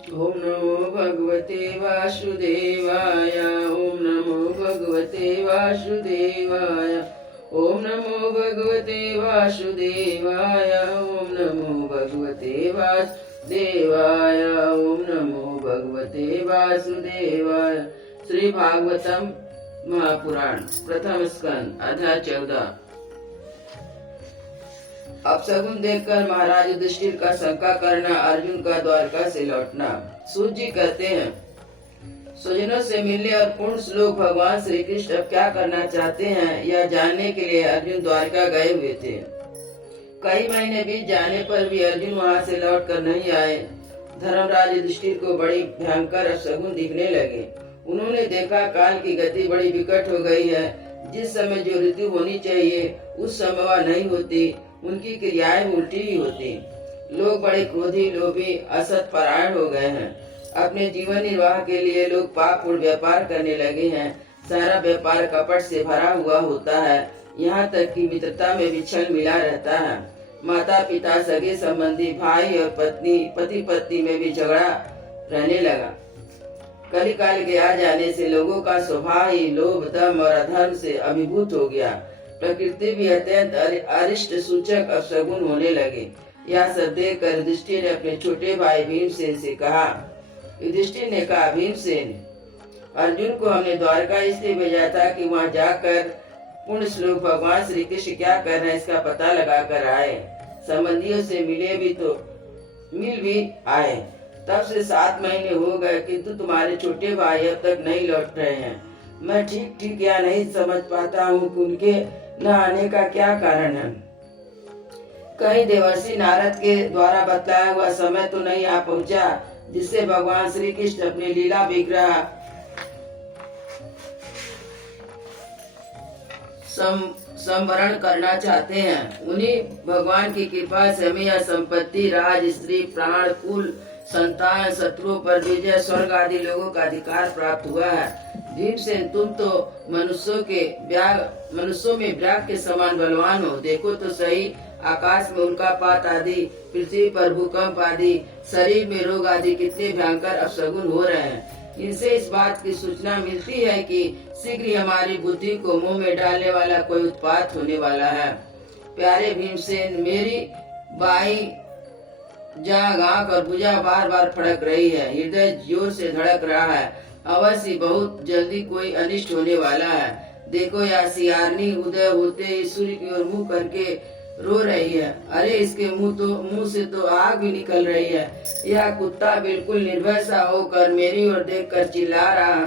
ओम नमो भगवते वासुदेवाय। ओम नमो भगवते वासुदेवाय। ओम नमो भगवते वासुदेवाय। ओम नमो भगवते वासुदेवाय। ओम नमो भगवते वासुदेवाय। श्री भागवतम महापुराण प्रथम स्कंद अध्याय 14। अपशगुन देखकर महाराज युधिष्ठिर का शंका करना, अर्जुन का द्वारका से लौटना। सूत जी कहते हैं, स्वजनों से मिलने और पूर्ण श्लोक भगवान श्री कृष्ण अब क्या करना चाहते हैं यह जानने के लिए अर्जुन द्वारका गए हुए थे। कई महीने बीत जाने पर भी अर्जुन वहां से लौट कर नहीं आए। धर्मराज युधिष्ठिर को बड़ी भयंकर अपशगुन दिखने लगे। उन्होंने देखा काल की गति बड़ी विकट हो गई है। जिस समय जो ऋतु होनी चाहिए उस समय वह नहीं होती, उनकी क्रियाएं उल्टी ही होती। लोग बड़े क्रोधी, लोभी, असत परायण हो गए हैं। अपने जीवन निर्वाह के लिए लोग पापपूर्ण व्यापार करने लगे हैं। सारा व्यापार कपट से भरा हुआ होता है। यहाँ तक कि मित्रता में भी छल मिला रहता है। माता पिता, सगे संबंधी, भाई और पत्नी, पति पत्नी में भी झगड़ा रहने लगा। कलिकाल के आ जाने से लोगों का स्वभाव ही लोभ, दम और अधर्म से अभिभूत हो गया। प्रकृति भी अत्यंत अरिष्ट सूचक अपशगुन होने लगे। यह सब देखकर युधिष्ठिर ने अपने छोटे भाई भीमसेन से कहा। युधिष्ठिर ने कहा, भीमसेन, अर्जुन को हमने द्वारका इसलिए भेजा था कि वहां जाकर पूर्ण श्लोक भगवान श्री कृष्ण क्या कर रहे हैं इसका पता लगा कर आए। संबंधियों से मिल भी आए। तब से 7 महीने हो गए, किंतु तुम्हारे छोटे भाई अब तक नहीं लौट रहे हैं। मैं ठीक या नहीं समझ पाता हूँ कि उनके न आने का क्या कारण है। कहीं देवर्षि नारद के द्वारा बतलाया हुआ समय तो नहीं आ पहुँचा जिससे भगवान श्री कृष्ण अपनी लीला विग्रह संवरण करना चाहते हैं। उन्हीं भगवान की कृपा से हमें यह संपत्ति, राज, स्त्री, प्राण, कुल, संतान, शत्रुओं पर विजय, स्वर्ग आदि लोगों का अधिकार प्राप्त हुआ है। भीमसेन, तुम तो मनुष्यों में व्याघ्र के समान बलवान हो। देखो तो सही, आकाश में उल्कापात आदि, पृथ्वी पर भूकंप आदि, शरीर में रोग आदि कितने भयंकर अपशगुन हो रहे हैं। इनसे इस बात की सूचना मिलती है कि शीघ्र ही हमारी बुद्धि को मुंह में डालने वाला कोई उत्पात होने वाला है। प्यारे भीमसेन, मेरी बाई जांघ, आंख और भुजा बार बार फड़क रही है। हृदय जोर से धड़क रहा है। अवश्य बहुत जल्दी कोई अनिष्ट होने वाला है। देखो, यह सियारनी उदय होते ही सूर्य की ओर मुंह करके रो रही है। अरे, इसके मुंह से तो आग भी निकल रही है। यह कुत्ता बिल्कुल निर्भय सा होकर मेरी ओर देखकर चिल्ला रहा है।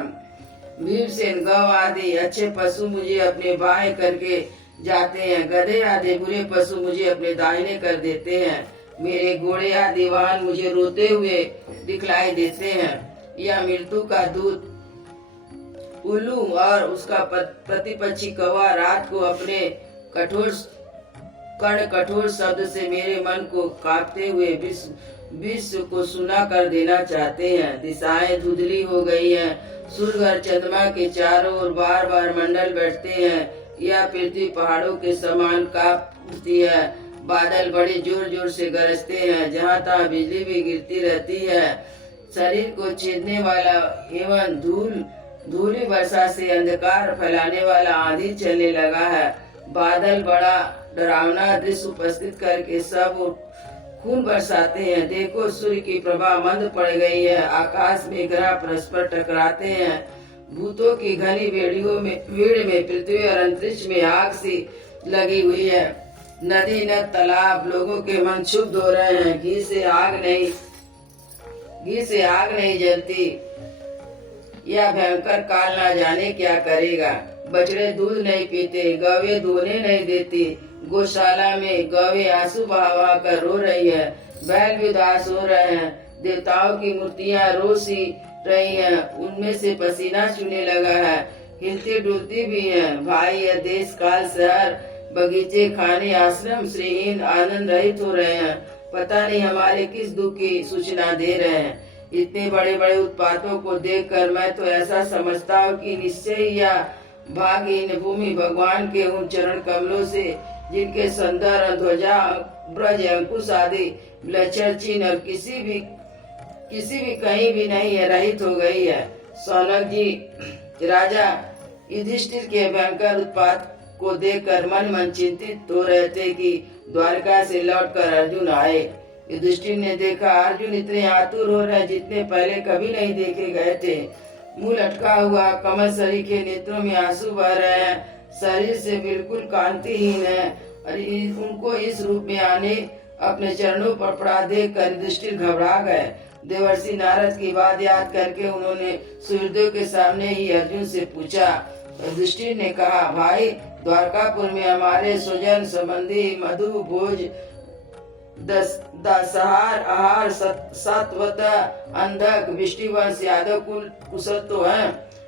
भीमसेन, गौ आदि अच्छे पशु मुझे अपने बाएं करके जाते हैं। गधे आदि बुरे पशु मुझे अपने दाहिने कर देते हैं। मेरे घोड़े आदि वाहन मुझे रोते हुए दिखलाई देते हैं। यह मृत्यु का दूत उल्लू और उसका प्रतिपक्षी कौवा रात को अपने कठोर शब्द से मेरे मन को कांपते हुए विश्व को सुना कर देना चाहते हैं। दिशाएं धुंधली हो गई हैं। सूर्य और चंद्रमा के चारों ओर बार बार मंडल बैठते हैं। यह पृथ्वी पहाड़ों के समान कांप उठती है। बादल बड़े जोर जोर से गरजते हैं। जहाँ तहाँ बिजली भी गिरती रहती है। शरीर को छेदने वाला एवं धूली वर्षा से अंधकार फैलाने वाला आंधी चलने लगा है। बादल बड़ा डरावना दृश्य उपस्थित करके सब खून बरसाते हैं। देखो, सूर्य की प्रभा मंद पड़ गई है। आकाश में ग्रह परस्पर टकराते हैं। भूतों की घनी भीड़ में पृथ्वी और अंतरिक्ष में आग सी लगी हुई है। नदी न तालाब लोगों के मन क्षुब्ध हो रहे हैं। घी से आग नहीं जलती। यह भयंकर काल ना जाने क्या करेगा। बछड़े दूध नहीं पीते, गौवे धोने नहीं देती। गौशाला में गौवे आंसू बहा कर रो रही है। बैल भी उदास हो रहे हैं। देवताओं की मूर्तियां रो सी रही हैं। उनमें से पसीना चूने लगा है। हिलती डुलती भी हैं। भाई, यह देश काल, शहर, बगीचे, खाने, आश्रम श्रीहीन आनंद रहित हो रहे हैं। पता नहीं हमारे किस दुख की सूचना दे रहे हैं। इतने बड़े बड़े उत्पातों को देखकर मैं तो ऐसा समझता हूँ कि निश्चय यह भागहीन भूमि भगवान के उन चरण कमलों से, जिनके संदर, ध्वजा, ब्रज, अंकुश आदि विलक्षण चिन्ह और किसी भी किसी भी कहीं भी नहीं है, रहित हो गई है। सौनक जी, राजा युधिष्ठिर के भयंकर उत्पात को देखकर मन मन चिंतित हो रहे थे कि द्वारका से लौटकर अर्जुन आए। युधिष्ठिर ने देखा अर्जुन इतने आतुर हो रहे जितने पहले कभी नहीं देखे गए थे। मुंह लटका हुआ, कमल सरीखे नेत्रों में आंसू बह रहे हैं, शरीर से बिल्कुल कांतिहीन है। उनको इस रूप में आने अपने चरणों पर पड़ा देख कर युधिष्ठिर घबरा गए। देवर्षि नारद की बात याद करके उन्होंने सूर्यदेव के सामने ही अर्जुन से पूछा। युधिष्ठिर ने कहा, भाई, द्वारकापुर में हमारे स्वजन संबंधी मधु भोज दसहार आहार सतवत अंधक विष्टिवंश यादव कुल कुशल तो हैं।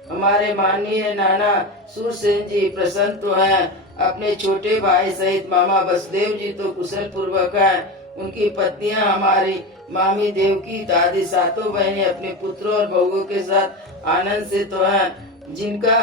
हमारे माननीय नाना सूरसेन जी प्रसन्न तो हैं। अपने छोटे भाई सहित मामा वसुदेव जी तो कुशल पूर्वक हैं। उनकी पत्नियां हमारी मामी देवकी आदि सातों बहनें अपने पुत्रों और बहुओं के साथ आनंद से तो हैं। जिनका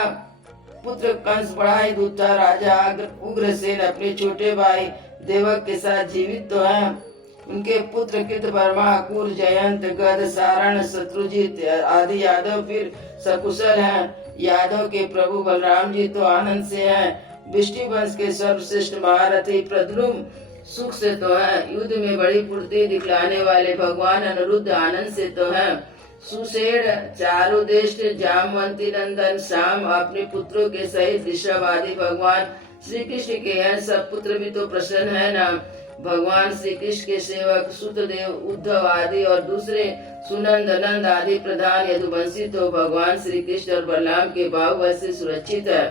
पुत्र कंस बड़ा ही दूत था, राजा उग्रसेन अपने छोटे भाई देवक के साथ जीवित तो हैं। उनके पुत्र कृतवर्मा, कुर, जयंत, गद, सारण, शत्रुजित आदि यादव फिर सकुशल हैं। यादव के प्रभु बलराम जी तो आनंद से हैं। विष्टि वंश के सर्वश्रेष्ठ महारथी प्रद्युम्न सुख से तो है। युद्ध में बड़ी फुर्ती दिखलाने वाले भगवान अनिरुद्ध आनंद से तो है। सुषेण, चारुदेष्ट, जामवंती नंदन श्याम अपने पुत्रों के सहित ऋषभ आदि भगवान श्री कृष्ण के हैं। सब पुत्र भी तो प्रसन्न है ना। भगवान श्री कृष्ण के सेवक सुतदेव, उद्धव आदि और दूसरे सुनंद, नंद आदि प्रधान यदुवंशी तो भगवान श्री कृष्ण और बलराम के बाहुबल से सुरक्षित है।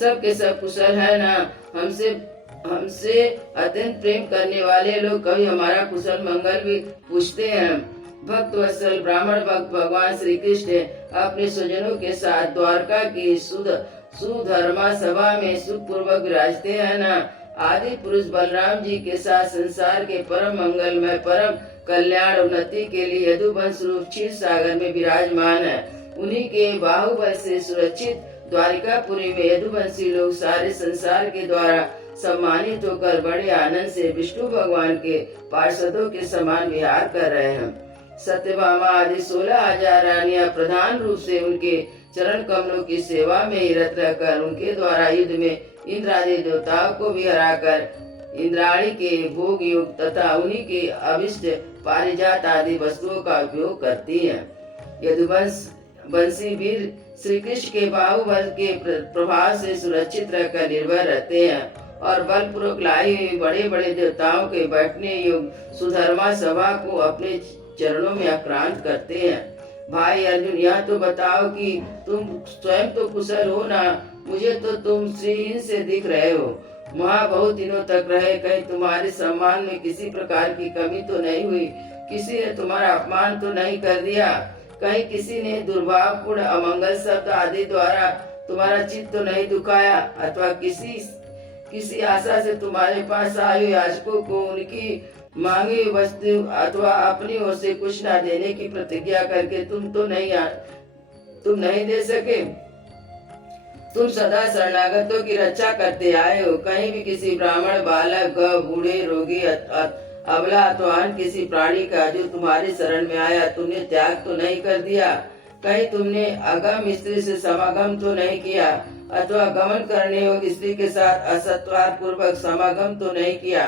सब के सब कुशल है ना। हमसे अत्यंत प्रेम करने वाले लोग कभी हमारा कुशल मंगल भी पूछते हैं। भक्त वत्सल ब्राह्मण भक्त भगवान श्री कृष्ण अपने स्वजनों के साथ द्वारका की सुधर्मा सभा में सुख पूर्वक विराजते हैं ना। आदि पुरुष बलराम जी के साथ संसार के परम मंगल में परम कल्याण उन्नति के लिए यदुवंश रूप क्षीर सागर में विराजमान है। उन्हीं के बाहुबल से सुरक्षित द्वारिकापुरी में यदुवंशी लोग सारे संसार के द्वारा सम्मानित होकर बड़े आनंद से विष्णु भगवान के पार्षदों के समान विहार कर रहे हैं। सत्यभामा आदि 16,000 रानियां प्रधान रूप से उनके चरण कमलों की सेवा में ही रत रहकर उनके द्वारा युद्ध में इंद्र आदि देवताओं को भी हराकर इंद्राणी के भोग युग तथा उन्हीं के अभिष्ट पारिजात आदि वस्तुओं का उपयोग करती हैं। यदुवंश वंशी वीर श्री कृष्ण के बाहुबल के प्रभाव से सुरक्षित रहकर निर्भय रहते हैं और बलपूर्वक लाई हुई बड़े बड़े देवताओं के बैठने योग्य सुधर्मा सभा को अपने चरणों में आक्रांत करते हैं। भाई अर्जुन, यह तो बताओ कि तुम स्वयं तो कुशल हो ना। मुझे तो तुम श्रीहीन से दिख रहे हो। वहाँ बहुत दिनों तक रहे, कहीं तुम्हारे सम्मान में किसी प्रकार की कमी तो नहीं हुई? किसी ने तुम्हारा अपमान तो नहीं कर दिया? कहीं किसी ने दुर्भावपूर्ण अमंगल शब्द आदि द्वारा तुम्हारा चित्त तो नहीं दुखाया? अथवा किसी आशा से तुम्हारे पास आए याचकों को उनकी मांगी वस्तु अथवा अपनी ओर से कुछ न देने की प्रतिज्ञा करके तुम नहीं दे सके? तुम सदा शरणागतों की रक्षा करते आए हो। कहीं भी किसी ब्राह्मण, बालक, गौ, बूढ़े, रोगी, अबला अथवा अन्य किसी प्राणी का जो तुम्हारी शरण में आया तुमने त्याग तो नहीं कर दिया? कहीं तुमने अगम स्त्री से समागम तो नहीं किया अथवा गमन करने योग्य स्त्री के साथ असत्वार पूर्वक समागम तो नहीं किया?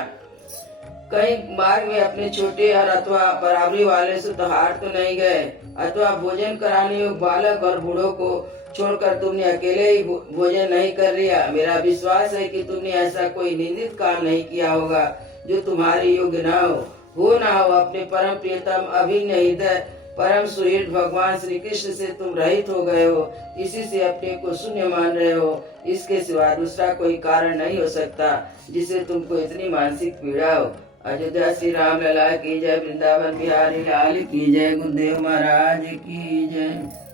कहीं मार्ग में अपने छोटे और अथवा बराबरी वाले से तो हार तो नहीं गए? अथवा भोजन कराने योग्य बालक और बूढ़ों को छोड़कर तुमने अकेले ही भोजन नहीं कर लिया? मेरा विश्वास है कि तुमने ऐसा कोई निंदित काम नहीं किया होगा जो तुम्हारे योग्य ना हो ना हो। अपने परम प्रियतम अभिन्न हृदय परम सुहृद भगवान श्री कृष्ण से तुम रहित हो गए हो। इसी से अपने को शून्य मान रहे हो। इसके सिवा दूसरा कोई कारण नहीं हो सकता जिससे तुमको इतनी मानसिक पीड़ा हो। अयोध्या श्री राम लला की जय। वृंदावन बिहारी लाल की जय। गुरुदेव महाराज की जय।